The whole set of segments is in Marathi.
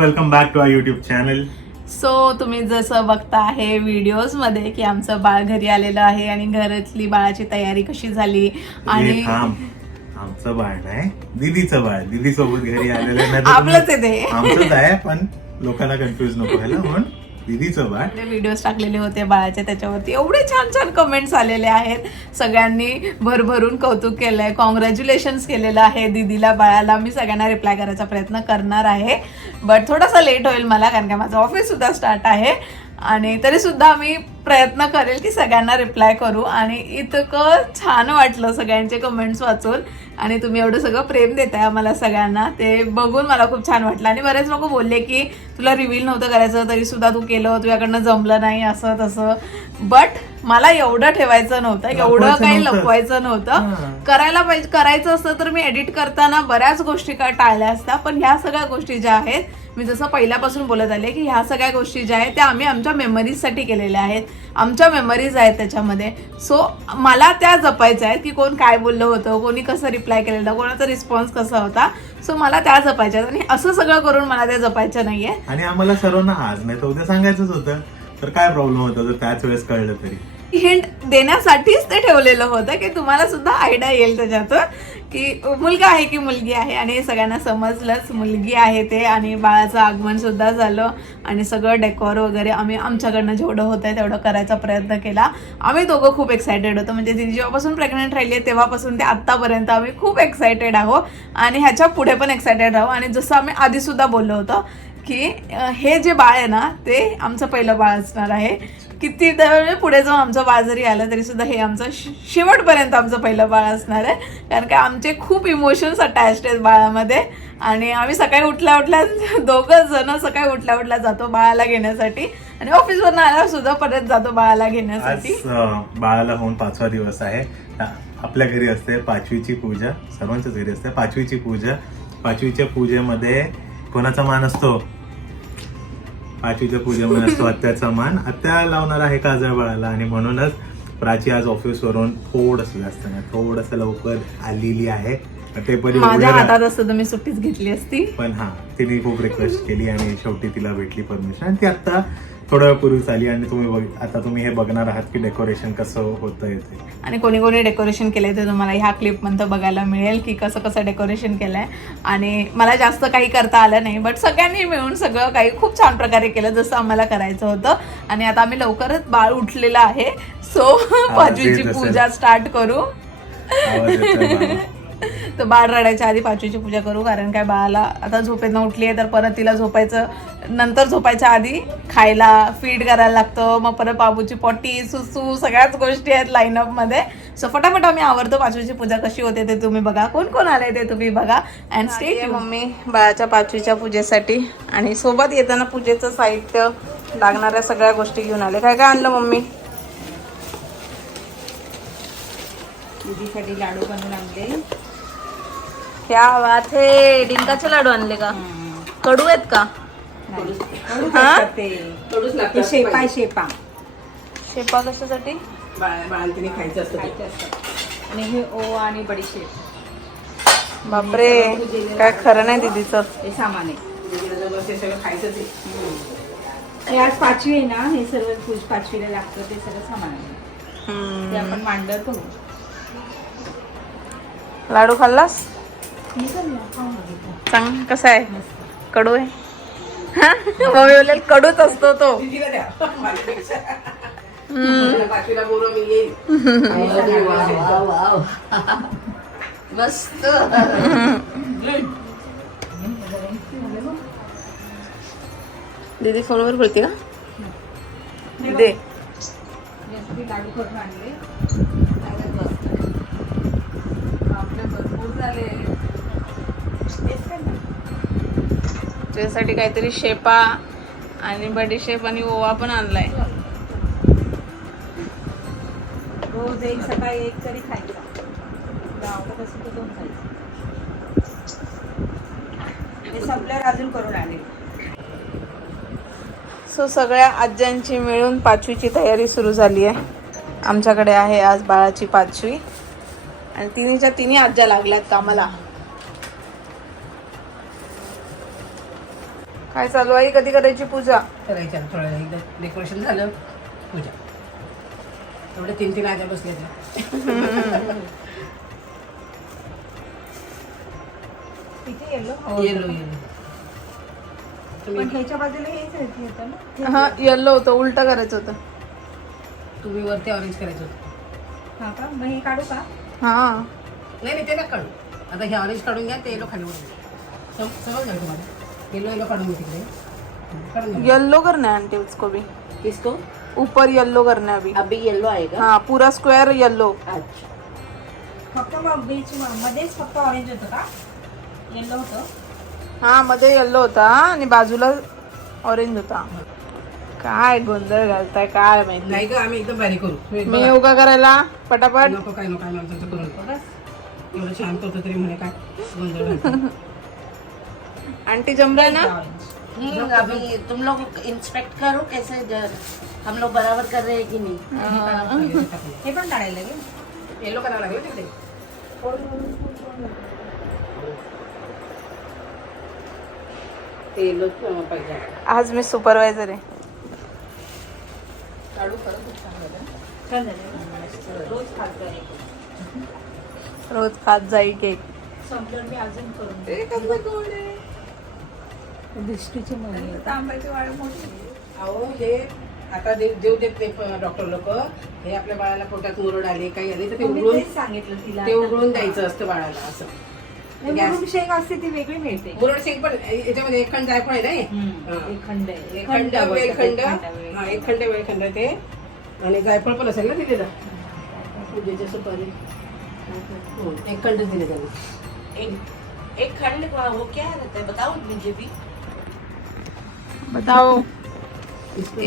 Welcome back to our YouTube channel so तुम्ही जसं बघता आहे व्हिडिओजमध्ये की आमचं बाळ घरी आलेलं आहे आणि घरातली बाळाची तयारी कशी झाली? आणि आमचं बाळ नाही दिदीचं बाळ. दिदी सोबत घरी आलेलं आहे. नाही आपलंच आहे ते. आमचंच आहे पण लोकांना कन्फ्युज नको व्हायला. म्हणून दिदीचं बाळ व्हिडिओज टाकलेले होते बाळाचे त्याच्यावरती. एवढे छान छान कमेंट्स आलेले आहेत. सगळ्यांनी भरभरून कौतुक केलंय. कॉंग्रॅच्युलेशन्स केलेलं आहे दिदीला बाळाला. मी सगळ्यांना रिप्लाय करायचा प्रयत्न करणार आहे. बट थोडासा लेट होईल मला कारण का माझं ऑफिस सुद्धा स्टार्ट आहे. आणि तरी सुद्धा मी प्रयत्न करेल की सगळ्यांना रिप्लाय करू. आणि इतकं छान वाटलं सगळ्यांचे कमेंट्स वाचून. आणि तुम्ही एवढं सगळं प्रेम देताय आम्हाला सगळ्यांना. ते बघून मला खूप छान वाटलं. आणि बरेच लोक बोलले की तुला रिव्हील नव्हतं करायचं तरी सुद्धा तू केलं तुझ्याकडनं जमलं नाही असं तसं. बट मला एवढं ठेवायचं नव्हतं एवढं काही. लपवायचं नव्हतं. करायला पाहिजे करायचं असतं तर मी एडिट करताना बऱ्याच गोष्टी काय टाळल्या असत्या पण ह्या सगळ्या गोष्टी ज्या आहेत मी जसं पहिल्यापासून बोलत आले की ह्या सगळ्या गोष्टी ज्या आहेत त्या आम्ही आमच्या मेमरीजसाठी केलेल्या आहेत. आमच्या मेमरीज आहेत त्याच्यामध्ये. सो मला त्या जपायच्या आहेत की कोण काय बोललं होतं कोणी कसं रिप्लाय केलेलं कोणाचा रिस्पॉन्स कसा होता. सो मला त्या जपायच्या आणि असं सगळं करून मला त्या जपायच्या नाहीये. आणि आम्हाला सर्वांना आज नाही तर उद्या सांगायचंच होतं. तर काय प्रॉब्लेम होता? जर त्याच वेळेस कळलं तरी. हिंट देण्यासाठीच ते ठेवलेलं होतं की तुम्हाला सुद्धा आयडिया येईल त्याच्यातून की मुलगा आहे की मुलगी आहे. आणि सगळ्यांना समजलंच मुलगी आहे ते आणि बाळाचं आगमन सुद्धा झालं आणि सगळं डेकोर वगैरे आम्ही आमच्याकडनं जेवढं होतं तेवढं करायचा प्रयत्न केला. आम्ही दोघं खूप एक्सायटेड होतो. म्हणजे ती जेव्हापासून प्रेग्नंट राहिली आहे तेव्हापासून ते आत्तापर्यंत आम्ही खूप एक्सायटेड आहोत. आणि ह्याच्या पुढे पण एक्सायटेड राहू आणि जसं आम्ही आधी सुद्धा बोललो होतो की हे जे बाळ आहे ना ते आमचं पहिलं बाळ असणार आहे. किती म्हणजे पुढे जाऊन आमचं बाळ जरी आलं तरी सुद्धा हे आमचं शेवटपर्यंत आमचं पहिलं बाळ असणार आहे. कारण का आमचे खूप इमोशन्स अटॅच्ड आहेत बाळामध्ये. आणि आम्ही सकाळी उठल्या उठल्या दोघं जण सकाळी उठल्या उठल्या जातो बाळाला घेण्यासाठी. आणि ऑफिसवर आल्यावर सुद्धा परत जातो बाळाला घेण्यासाठी. बाळाला होऊन पाचवा दिवस आहे. आपल्या घरी असते पाचवीची पूजा. सर्वांच्याच घरी असते पाचवीची पूजा. पाचवीच्या पूजेमध्ये कोणाचा मान असतो? पाचवीच्या पूजेमध्ये असतो आत्याचा मान आत्या लावणार आहे काजळ बाळाला आणि म्हणूनच प्राची आज ऑफिसवरून थोडस जास्त नाही थोडस लवकर आलेली आहे. ते पण माझ्या हातात असतं तर मी सुट्टीच घेतली असती. पण हा तिने खूप रिक्वेस्ट केली आणि शेवटी तिला भेटली परमिशन आणि ती आता थोड्या वेळपूर्वीच आली आणि तुम्ही बघ- आता तुम्ही हे बघणार आहात की डेकोरेशन कसं होतं येते आणि कोणी कोणी डेकोरेशन केलंय ते तुम्हाला ह्या क्लिपमध्ये बघायला मिळेल की कसं कसं डेकोरेशन केलंय. आणि मला जास्त काही करता आलं नाही बट सगळ्यांनी मिळून सगळं काही खूप छान प्रकारे केलं जसं आम्हाला करायचं होतं. आणि आता आम्ही लवकरच बाळ उठलेलं आहे. सो पाचवीची असेल. पूजा स्टार्ट करू. आवाज येतोय बाळा. तर बाळ रडायच्या आधी पाचवीची पूजा करू कारण काय बाळाला आता झोपेतनं उठली आहे तर परत तिला झोपायचं नंतर झोपायच्या आधी खायला फीड करायला लागतं मग परत बाबूची पॉटी सुसू सगळ्याच गोष्टी आहेत लाईनअपमध्ये सो फटाफट आम्ही आवडतो पाचवीची पूजा कशी होते ते तुम्ही बघा. कोण कोण आले ते तुम्ही बघा. अँड स्टे मम्मी बाळाच्या पाचवीच्या पूजेसाठी. आणि सोबत येताना पूजेचं साहित्य लागणाऱ्या सगळ्या गोष्टी घेऊन आले. काय काय आणलं मम्मी? दीदीसाठी लाडू बनवून आणले. क्या बात है डिंकाचे लाडू आणले का? कडू आहेत का? हा? ते. ते शेपा आहे, शेपा. शेपा कशासाठी? बाळाला खायचं असतं आणि हे ओवा आणि बडीशेप. बापरे काय खरं नाही दीदीचं. हे सामान आहे. हे सगळं खायचंच आहे. हे आज पाचवी आहे ना हे सर्व पूज पाचवीला लागतं ते सगळं सामान आहे. ते आपण करू. लाडू खाल्लास? सांग कसा आहे? कडू आहे? हा? मम्मी बोलेल कडूच असतो तो. मस्त. दीदी फोनवर बोलते का? दे. यासाठी लाडू करून आणले आपले भरपूर झाले. तुझ्यासाठी काहीतरी शेपा आणि बडीशेप आणि ओवा पण आणलाय. रोज एक सकाळी एक तरी खायचा. दोन हे संपल्यावर अजून करून आले सो सगळ्या आज्यांची मिळून पाचवीची तयारी सुरू झाली आहे. आमच्याकडे आहे आज बाळाची पाचवी. आणि तिन्हीच्या तिन्ही आज्या लागल्यात कामाला. काय चालू आहे? कधी करायची पूजा? करायचं आता थोडं एकदा डेकोरेशन झालं पूजा. एवढे तीन तीन आज्या बसले येलो? Yellow yellow. पण तुम्ही ह्याच्या बाजूला हेच आहे, होतं ना? हा येल्लो होतं उलट करायचं होतं. तुम्ही वरती ऑरेंज करायचं होतं. हा का? मग हे काढू का? हा. नाही नाही ते ना काढू. आता हे ऑरेंज काढून घ्या ते येलो खाली समज ना तुम्हाला. येलो येलो काढून घ्या तिकडे. काढून घ्या येल्लो करना है आंटी उसको भी किसको? ऊपर येल्लो करना है अभी. अभी येलो आएगा हाँ पूरा स्क्वायर येल्लो अच्छा. फक्त मग बीच मध्येच फक्त ऑरेंज होतं का? येलो होतं. हा मध्ये येल्लो होता आणि बाजूला ऑरेंज होता. काय गोंधळ घालताय काय माहिती. नाही ग आम्ही एकदम भारी करू. मी बघा. का करायला पटापट. नको काय नको काय आमचं करू नको. बस एवढं शांत होतं तरी म्हणे काय गोंधळ घालतो. आंटी जम रहा है ना अभी तुम लोग इंस्पेक्ट करो कैसे हम लोग बराबर कर रहे हैं कि नहीं? हे पण काढायला लागेल येलो करावं लागेल तिकडे. ते पाहिजे. आज मी सुपरवायझर आहे. काढू खरं खूप चांगलं आहे. छान झालं. रोज खात रोज खात जाई केक संपल्यावर मी अजून करून दृष्टीची तांब्याची वाळ मोठी अहो हे आता देव देव देत नाही डॉक्टर लोक हे आपल्या बाळाला पोटात मुरड आले काही आले तर ते उघडून सांगितलं तिला ते उघडून द्यायचं असतं बाळाला असं. मुरुम शेंग असते ती वेगळी मिळते. मुरड शेंग पण याच्यामध्ये एक खंड जायफळ आहे ना हे? हा. एक खंड आहे. एक खंड एक खंड, वेलखंड. हा एक खंड. वेलखंड ते. आणि जायफळ पण असेल ना दिलेलं पूजेच्या सुपारी. हो, एक खंड दिले त्यांनी. एक एक खंड का वो क्या रहता है? बताओ मुझे भी. बताओ।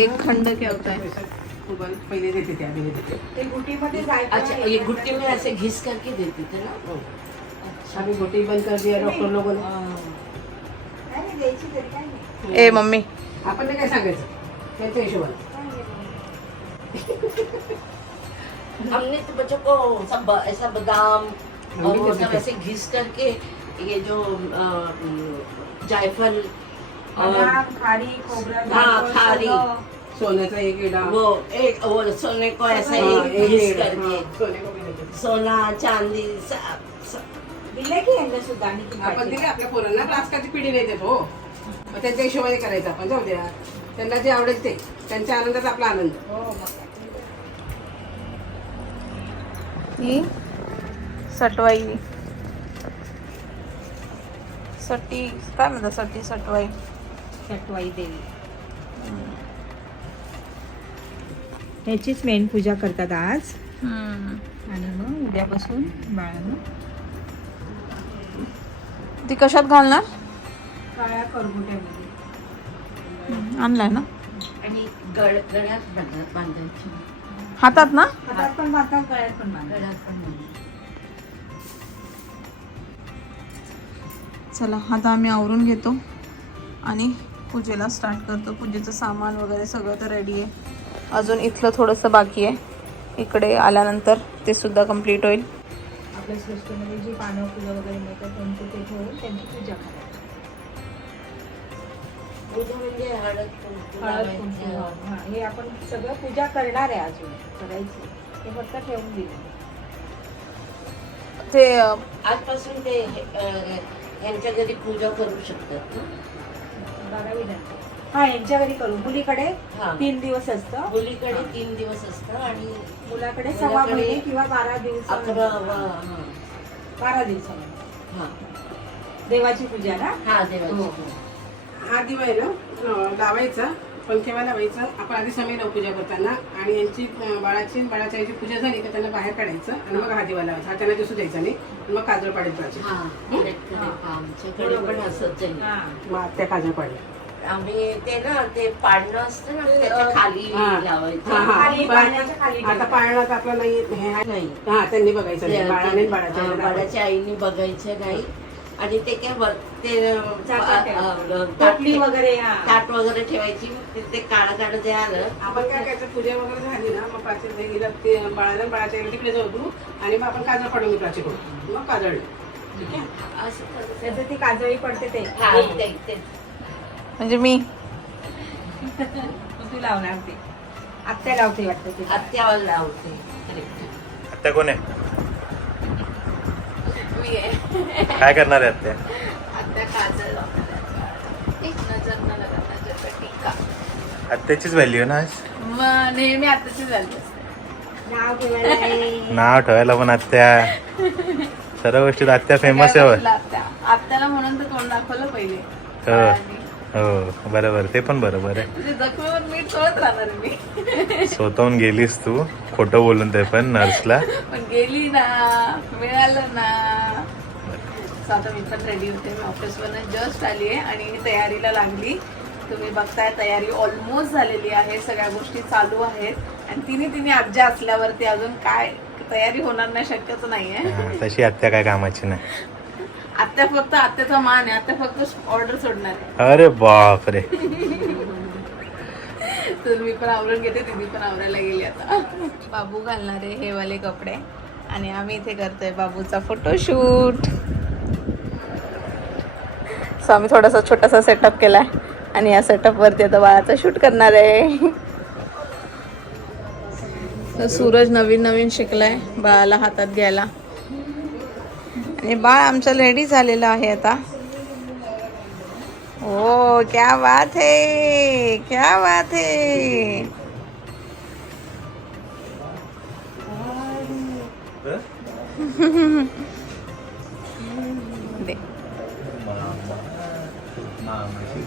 एक खंड क्या होता है? पहिले देते ते आधी देते ते गुटीमध्ये अच्छा ये गुट्टी में ऐसे घिस करके देते थे ना? आम्ही गोटी बंद कर दिया डॉक्टर द्यायची तरी काय नाही। ए मम्मी। आपण काय सांगायचं त्यांच्या हिशोबाने हमने तो बच्चों को सब ऐसा बादाम और वो सब ऐसे घिस करके ये जो जायफल हाँ, खारी. सगळं. सोन्याचा एक इडा वो एक वो सोने को ऐसा हाँ, एक घिस करके हाँ, सोने को. सोना चांदी सब दिलं की यांना सुद्धा आणि ती आपण पाहिजे. दिले आपल्या पोरांना आजकालची पिढी नाही देत हो मग त्यांच्या हिशोबाने करायचं आपण जाऊ द्या त्यांना जे आवडेल ते त्यांच्या आनंदात आपला आनंद हो. ही सटवाई सटी काय म्हणतात सटी सटवाई चटवाई देवी. ह्याचीच मेन पूजा करतात आज. आणि मग उद्यापासून बाळानं ती कशात घालणार? काळ्या करगुट्यामध्ये. आणलाय ना? आणि गळ गळ्यात बांधा- बांधायची. हातात ना? हातात पण बांधतात गळ्यात पण बांधतात. गळ्यात पण. चला आता आम्ही आवरून घेतो. आणि पूजेला स्टार्ट करतो. पूजेचं सामान वगैरे सगळं तर रेडी आहे. अजून इथलं थोडंसं बाकी आहे. इकडे आल्यानंतर ते सुद्धा कंप्लीट होईल. आपल्या सृष्टीमध्ये जी पानं फुलं वगैरे मिळतात त्यांची ते ठेवून त्यांची पूजा करायची. म्हणजे हा, हे आपण सगळं पूजा करणार आहे अजून. करायची. ते फक्त ठेवून दिलं. ते आजपासून ते अ, ह्यांच्या घरी पूजा करू शकतात बारावी नंतर हा यांच्या घरी करू मुलीकडे हा. तीन दिवस असतं मुलीकडे तीन दिवस असतं आणि मुलाकडे मुलाकडे महिने किंवा बारा दिवस वा-. बारा दिवसामध्ये हा. देवाची पूजा ना हा देवाची हो. पूजा. हा दिवा आहे ना लावायचा पण केव्हा लावायचं. आपण आधी समय लावू पूजा करताना आणि यांची बाळाची बाळाच्या आईची पूजा झाली का त्यांना बाहेर काढायचं आणि मग हा दिवा लावायचा. हा त्यांना दिसू द्यायचा नाही. आणि मग काजळ पाडायचं मग त्या काजळ पाडल्या आम्ही ते ना ते पाडणं असतं ना त्याच्याखाली लावायचं. हा. खाली, खाली आता. पाळण्यात आपला नाही हे. नाही. हा त्यांनी बघायचं नाही. बाळाने बाळाच्या. बाळाच्या आईने बघायचं नाही. आणि ते काय वर ते टोपली वगैरे हा. ताट वगैरे ठेवायची ते- काळं काळं जे आलं. आपण काय करायचं पूजा वगैरे झाली ना मग प्राची देवीला ते बाळाला बाळाच्या तिकडे जाऊ तू. आणि मग आपण काजळ पाडून घेऊ प्राचीकडून मग काजळ. ठीक आहे? असं. त्याचं ती काजळी पडते ते. हा, ते- ते. म्हणजे मी. तू लावणार ते. आत्या लावते वाटतं ते. आत्यावर लावते. आत्या कोण आहे? मी आहे काय करणार आहे आत्या काजल आत्याचीच व्हॅल्यू ना आज? नेहमी झाली असते. नाव ठेवायला नाही. नाव ठेवायला पण आत्या. सर्व गोष्टीत आत्या फेमस आहे आत्याला म्हणून तर तोंड दाखवलं पहिले. हो. हो बरोबर. ते पण बरोबर आहे. तुझे जखमेवर मीठ चोळत राहणार मी. स्वतःहून गेलीस तू. खोटं बोलून ते पण नर्सला पण गेली ना मिळालं ना. आता मी पण रेडी होते. मी ऑफिसवरनं जस्ट आली आहे आणि तयारीला लागली. तुम्ही बघताय तयारी ऑलमोस्ट झालेली आहे. सगळ्या गोष्टी चालू आहेत. आणि तिने तिने आज्या असल्यावरती अजून काय तयारी होणार नाही शक्यच नाहीये. हा, तशी आत्या काय कामाची नाही. आत्या फक्त आत्याचा मान आहे. आत्या फक्त ऑर्डर सोडणार आहे. अरे बाप रे तर मी पण आवरून घेते. तिने पण आवरायला गेली आता. बाबू घालणार आहे हे वाले कपडे. आणि आम्ही इथे करतोय बाबूचा फोटोशूट सो आम्ही थोडासा छोटासा सेटअप केलाय. आणि या सेटअपवरती आता बाळाचं शूट करणार आहे. तर सूरज नवीन नवीन शिकलाय बाळाला हातात घ्यायला. आणि बाळ आमचं रेडी झालेलं आहे आता. ओ क्या बात है क्या बात है?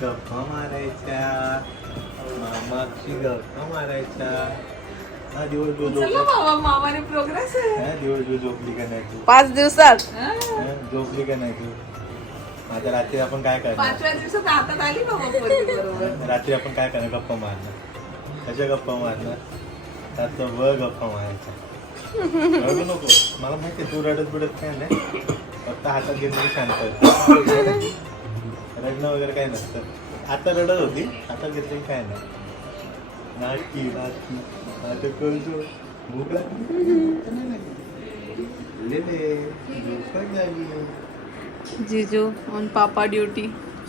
गप्पा मारायच्या मामाची गप्पा मारायच्या. हा दिवस जो चला मामा मामाने प्रोग्रेस आहे. हा दिवस जो झोपली का नाही तू? पाच दिवसात. हा, झोपली का नाही तू? आता रात्री आपण काय करणार? पाचव्या दिवसात हातात आली मामा पोरगी बरोबर. रात्री आपण काय करणार? गप्पा मारणार. कशा गप्पा मारणार? व गप्पा मारायच्या रडू नको. मला माहिती आहे, तू रडत बिडत काय नाही. फक्त हातात घेतलं की शांत. रडणं वगैरे काय नसतं. आता रडत होती हातात घेतलं काय नाही. नाटकी नाटकी आता करतो. भूक लागली. जिजू on papa duty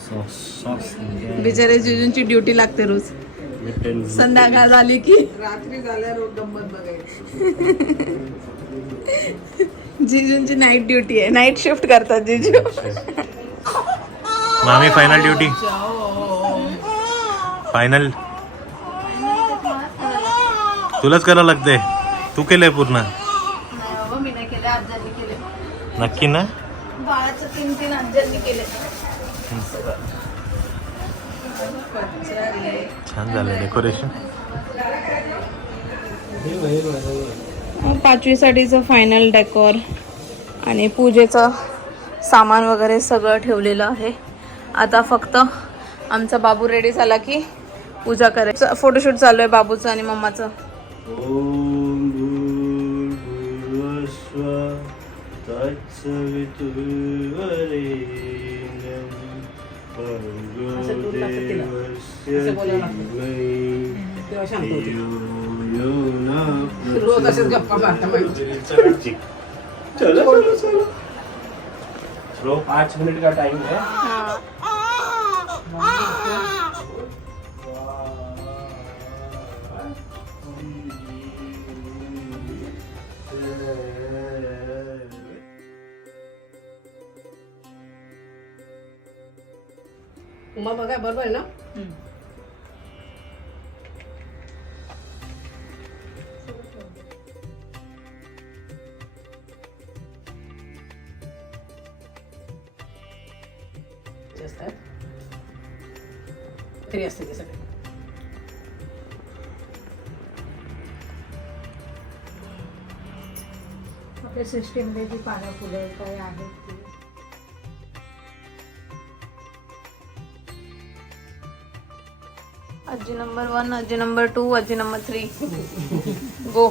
sauce sauce बिचारे जिजूंची ड्युटी लागते रोज. संध्याकाळ झाली की. रात्री झाल्यावर गंमत बघायची. जिजूंची नाईट ड्युटी आहे. नाईट शिफ्ट करतात जिजू. मामी फायनल ड्युटी फायनल तुलाच करावं लागते तू केलंय पूर्ण. नक्की ना? छान झालं डेकोरेशन पाचवीसाठीचं फायनल डेकोर आणि पूजेचं सामान वगैरे सगळं ठेवलेलं आहे. आता फक्त आमचा बाबू रेडी झाला की पूजा करायचं. फोटोशूट चालू आहे बाबूचं आणि मम्माचं. ओम भूर्भुवस्व तत्सवितुर्वरेण्यं असं दूर लागतं उमा बघा बरोबर आहे ना? आहे. तरी असते ते सगळे. आपल्या सिस्टीममध्ये जी पानं फुलं काय आहेत आजी नंबर वन आजी नंबर टू आजी नंबर थ्री. गो.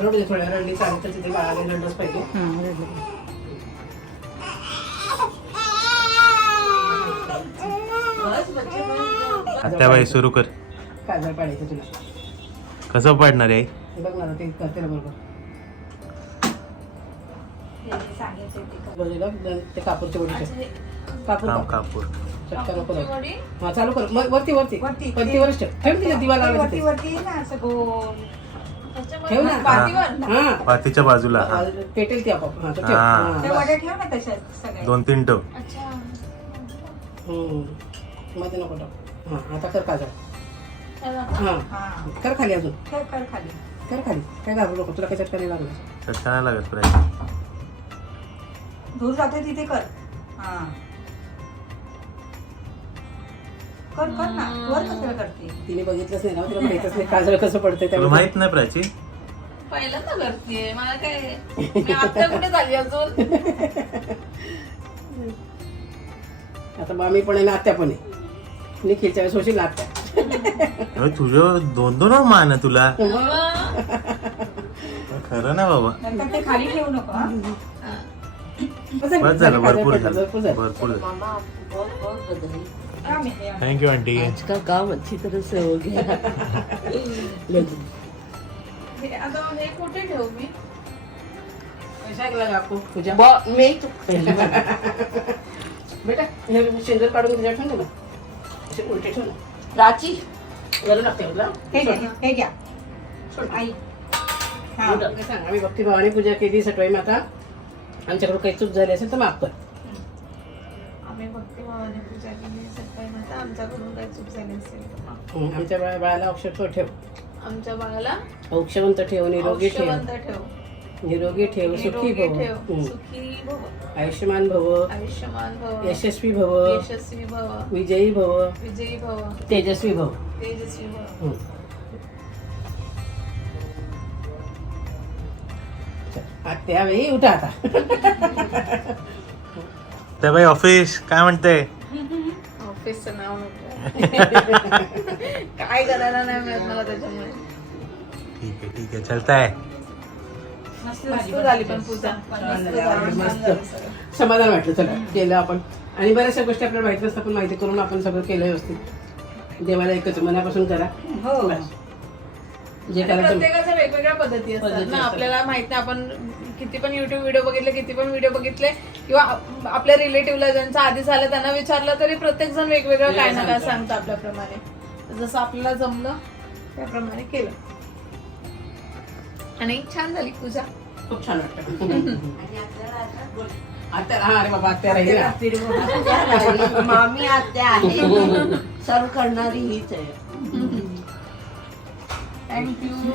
रडू दे थोड्या रडली चालत तर तिथे बाळाला रडलंच पाहिजे. आत्याबाई सुरू कर. काजळ पाडायचं तुला. कसं पडणार आहे हे बघ ना ते करते ना बरोबर. बाजूला ते कापूरचे वडी ठेव. कापूर काम कापूर. कापूर. चटका नको लावू. हा चालू कर. मग वरती वरती. वरती वरच ठेव ठेव तिथे. दिवा लावला तिथे. ठेव ना. हा. पातीच्या बाजूला हा. पेटेल ती आपोआप. हा तो ठेव. हा. ते बस. वड्या ठेव ना तशाच सगळ्या. दोन तीन हम्म. मध्ये नको टाक. हा आता कर काजळ. हा. हा. कर खाली अजून. ठेव कर खाली. कर खाली. काय घाबरू नको. तुला काही चटका नाही लागला नाही लागत फ्राय दूर जाते तिथे कर. हा. कर कर ना. वर कशाला करते? तिने बघितलंच नाही ना. तिला माहितच नाही काजळ कसं पडते तुला त्यामुळे माहीत नाही प्राची? पहिल्यांदा करते मला काय मी आता कुठे झाली अजून? आता मामी पण आहे ना आत्या पण आहे. निखिलच्या वेळेस होशील ना आत्या अरे तुझं दोन दोन मान आहे तुला? खरं ना बाबा. नंतर ते खाली ठेवू नको हा. बस झालं भरपूर झालं. भरपूर झालं. भरपूर झालं. मामा बहुत बहुत बधाई काम आहे हे. Thank you aunty. आज का काम अच्छी तरह से हो गया हे आता हे कुठे ठेवू मी? पैसा गेला का आपको पूजा. बहुत मैं तो. पहली बार बेटा हे काढून तुझ्या ठेव ना असे उलटे ठेव ना रांची. गरम लागते तुला? हे घ्या हे घ्या. आई. हा. तुला सांग आम्ही भक्ती भावाने पूजा केली सटवाई माता. आमच्याकडून काही चूक झाली असेल तर माफ कर. आम्ही भक्ती भावाने पूजा केली सकाळी माता आमच्याकडून काही चूक झाली असेल. हं, आमच्या बाळा बाळाला अक्षर ठेव. आमच्या बाळाला औक्षवंत ठेव निरोगी ठेव. ठेव. निरोगी ठेव सुखी निरोगी भव. ठेव. सुखी भव. आयुष्यमान भव. आयुष्यमान भव. यशस्वी भव. यशस्वी भव. विजयी भव. विजयी भव. तेजस्वी भव. तेजस्वी भव. हं. आत्या वेळी उठा आता. त्या बाई ऑफिस काय म्हणते? ऑफिसचं नाव नको. काय करायला नाही मिळत मला त्याच्यामुळे. ठीक आहे ठीक आहे. चलताय. मस्त झाली पण पूजा. समाधान वाटलं चला केलं आपण. आणि बऱ्याचशा गोष्टी आपल्याला माहिती नसतात पण माहिती करून आपण सगळं केलं व्यवस्थित. देवाला एकच मनापासून करा. हो. जे करायचं प्रत्येकाच्या वेगवेगळ्या पद्धती असतात ना असतात. आपल्याला माहीत नाही आपण किती पण युट्यूब व्हिडिओ बघितले किती पण व्हिडिओ बघितले किंवा आप- आपल्या रिलेटिव्हला ज्यांचं आधी झालं त्यांना विचारलं तरी प्रत्येक जण वेगवेगळं काय ना काय सांगतं आपल्याप्रमाणे. जसं आपल्याला जमलं त्याप्रमाणे केलं. आणि छान झाली पूजा. खूप छान वाटतं आता हा अरे बाबा आत्या राहिली ना. मामी आत्या आहे. सर्व करणारी हीच आहे. थँक्यू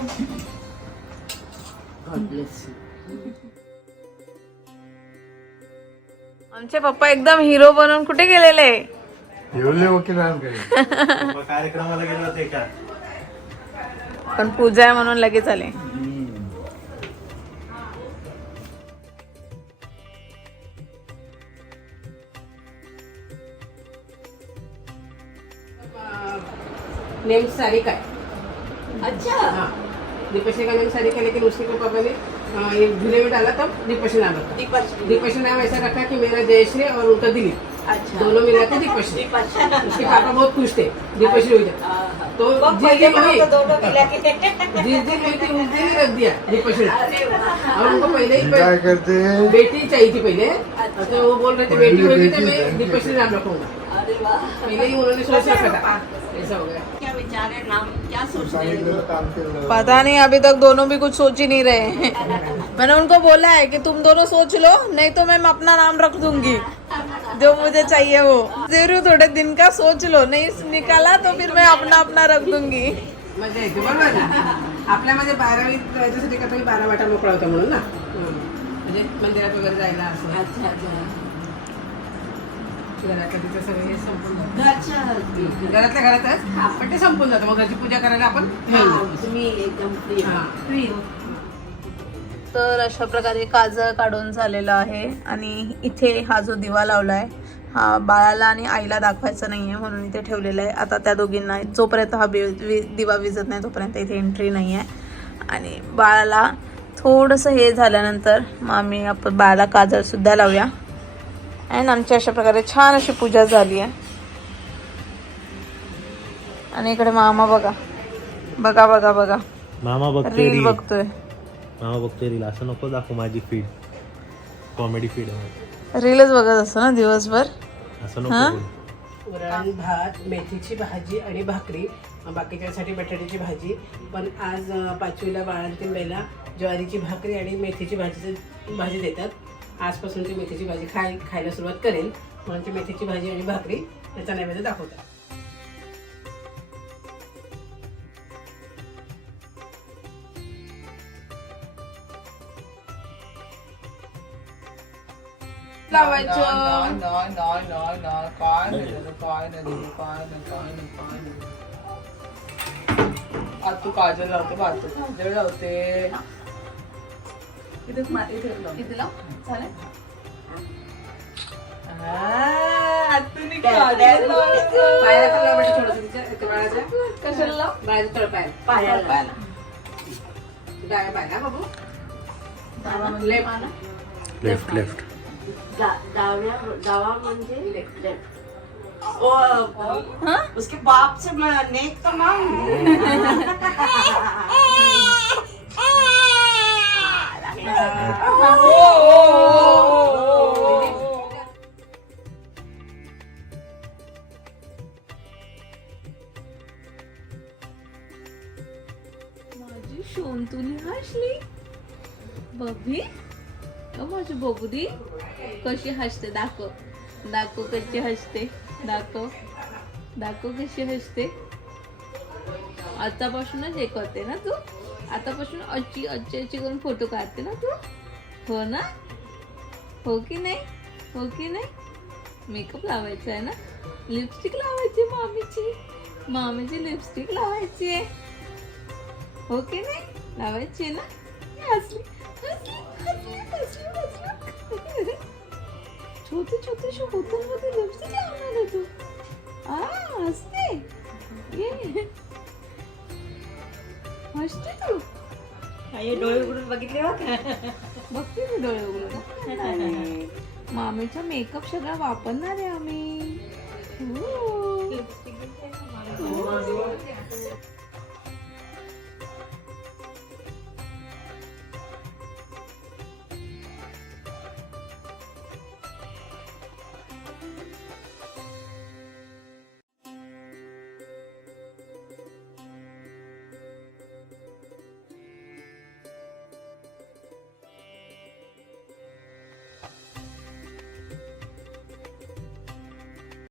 गॉड ब्लेस आमचे पप्पा एकदम हिरो बनून कुठे गेलेले? कार्यक्रमाला गेले होते का? पण पूजा आहे म्हणून लगेच आले. नेम सारी काय? अच्छा. हाँ दीपश्री का नाम सारी का लेकिन उसके पापा ने हाँ, ये झूले में डाला तब दीपश्री नाम रखा। दीपश्री दीपश्री नाम ऐसा रखा कि मेरा जयश्री और उनका दिलीप अच्छा। दोनों मिला के दीपश्री उसके पापा बहुत खुश थे दीपश्री हुई थे हाँ, तो जिस दिन हुई तो जिस दिन हुई थी उस दिन ही रख दिया वाह। और उनको पहले ही क्या करते हैं। बेटी चाहिए थी पहले। तो वो बोल रहे थे बेटी होगी तो मैं दीपश्री नाम रखूँगा। पता नहीं अभी तक दोनों भी कुछ सोच ही नहीं रहे हैं। मैंने उनको बोला है कि तुम दोनों सोच लो नहीं तो मैं अपना नाम रख दूंगी। जो मुझे चाहिए वो। जरूर थोड़े दिन का सोच लो नहीं निकाला तो फिर मैं अपना अपना रख दूंगी। मजा येते बरोबर ना? आपल्यामध्ये बारावी याच्यासाठी का तुम्ही बारा वाटा मोकळा होता म्हणून ना? म्हणजे मंदिरात वगैरे जायला असं. अच्छा अच्छा. घरातलं तिचं सगळं हे संपून जातं घरच्या घरातल्या घरातच? पण ते संपून जातं. मग घरची पूजा करायला आपण हा, घेऊन जातो. तुम्ही एकदम फ्री हा. फ्री हो. तर अशा प्रकारे काजळ काढून झालेलं आहे आणि इथे हा जो दिवा लावलाय हा बाळाला आणि आईला दाखवायचा नाहीये म्हणून इथे ठेवलेला आहे. आता त्या दोघींना जोपर्यंत हा बि वि- दिवा विजत नाही तोपर्यंत इथे एंट्री नाही आहे आणि बाळाला थोडंसं हे झाल्यानंतर मग आम्ही आपण बाळाला काजळ सुद्धा लावूया. अँड आमची अशा प्रकारे छान अशी पूजा झाली आहे. आणि इकडे मामा बघा. बघा बघा बघा. मामा बघतोय रील बघतोय. मामा बघतोय रील असं नको दाखव माझी फीड कॉमेडी फीड आहे. रीलच बघत असतो ना दिवसभर? असं हा? नको वरण भात मेथीची भाजी आणि भाकरी. बाकीच्यासाठी बटाट्याची भाजी. पण आज पाचवीला बाळांतीन वेळेला ज्वारीची भाकरी आणि मेथीची भाजीची भाजी देतात. आजपासून ती मेथीची भाजी खाय खायला सुरुवात करेल. म्हणून ती मेथीची भाजी आणि भाकरी याचा नैवेद्य दाखवतात. लावायचं. तू काजल लावते बातू काजल लावते. इथे मा- इथे लाव. किती लाव चालेल आ, आतून काजल लावायचं. पायाला पण लाव बेटा थोडंसं तिच्या त्या बाळाच्या कशाला लाव बाळाच्या तळपायाला पायाला डाव्या पायाला बाबू लेफ्ट लेफ्ट लेफ्ट दा- डाव्या डावा म्हणजे लेफ्ट ओ उसके बाप से मैं नेक तो मांग माझी शोंतुली हसली बबी अ माझी बबुदी कशी हसते दाखव दाखव कशी हसते दाखव दाखव कशी हसते आतापासूनच हे करते ना तू आतापासून अच्छी अच्छी अच्छी करून फोटो काढते ना तू? हो ना? हो की नाही? हो की नाही? मेकअप लावायचा आहे ना? लिपस्टिक लावायची मामीची. मामीची लिपस्टिक लावायची आहे. हो की नाही? लावायची आहे ना? हसली हसली छोटे लिपस्टिक लावणार तू. डोळे उघडून बघितले बघ बघते मी डोळे उघडून मामीचा मेकअप सगळा वापरणार आहे आम्ही हो. हो.